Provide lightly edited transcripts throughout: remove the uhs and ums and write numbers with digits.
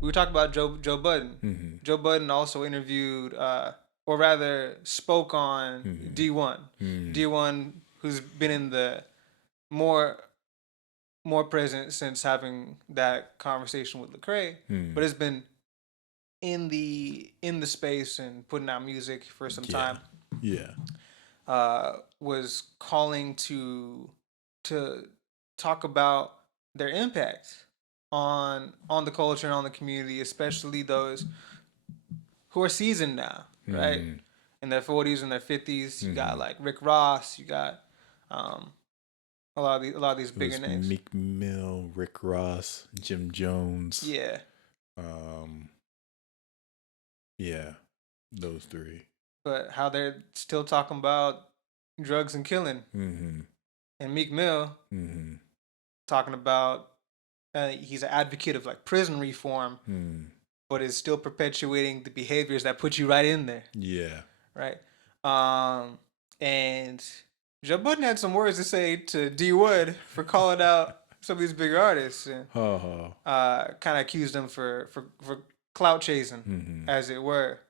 we talked about Joe Budden. Mm-hmm. Joe Budden also interviewed, or rather, spoke on Mm-hmm. D1. D1, who's been in the more present since having that conversation with Lecrae, but has been in the space and putting out music for some time. Yeah. Was calling to talk about their impact on the culture and on the community, especially those who are seasoned now, right? In their 40s and their 50s. You got like Rick Ross, you got a lot of these bigger names. Meek Mill, Rick Ross, Jim Jones. Yeah. Yeah, those three. But how they're still talking about drugs and killing. And Meek Mill talking about he's an advocate of like prison reform, but is still perpetuating the behaviors that put you right in there. Yeah. Right. And Joe Budden had some words to say to D Wood for calling out some of these bigger artists and kind of accused them for clout chasing, as it were,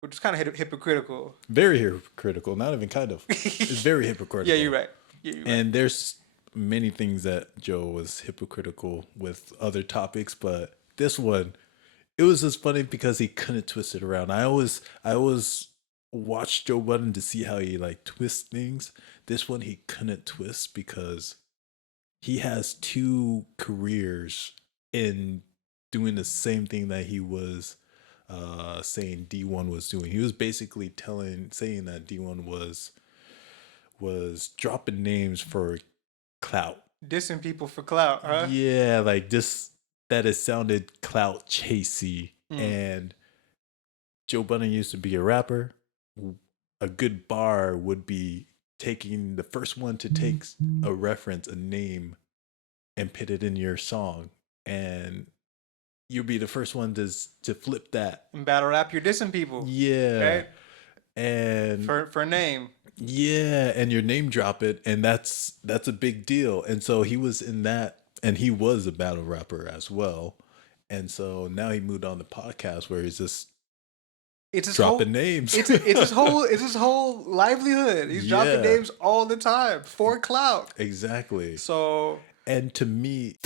which is kind of hypocritical. Very hypocritical. Not even kind of. It's very hypocritical. Yeah, you're right. And there's many things that Joe was hypocritical with other topics, but this one, it was just funny because he couldn't twist it around. I always watch Joe Budden to see how he like twists things. This one he couldn't twist because he has two careers in doing the same thing that he was saying D1 was doing. He was basically saying that D1 was dropping names for clout. Dissing people for clout, huh? Yeah, like this, that it sounded clout chasey. And Joe Budden used to be a rapper. A good bar would be taking the first one to take a reference, a name, and put it in your song. And you'll be the first one to flip that. In battle rap, you're dissing people. Yeah. Right? And for a name. Yeah, and your name drop it, and that's a big deal. And so he was in that, and he was a battle rapper as well. And so now he moved on to podcast where he's just dropping names. It's his whole livelihood. He's dropping names all the time for clout. Exactly. So, and to me,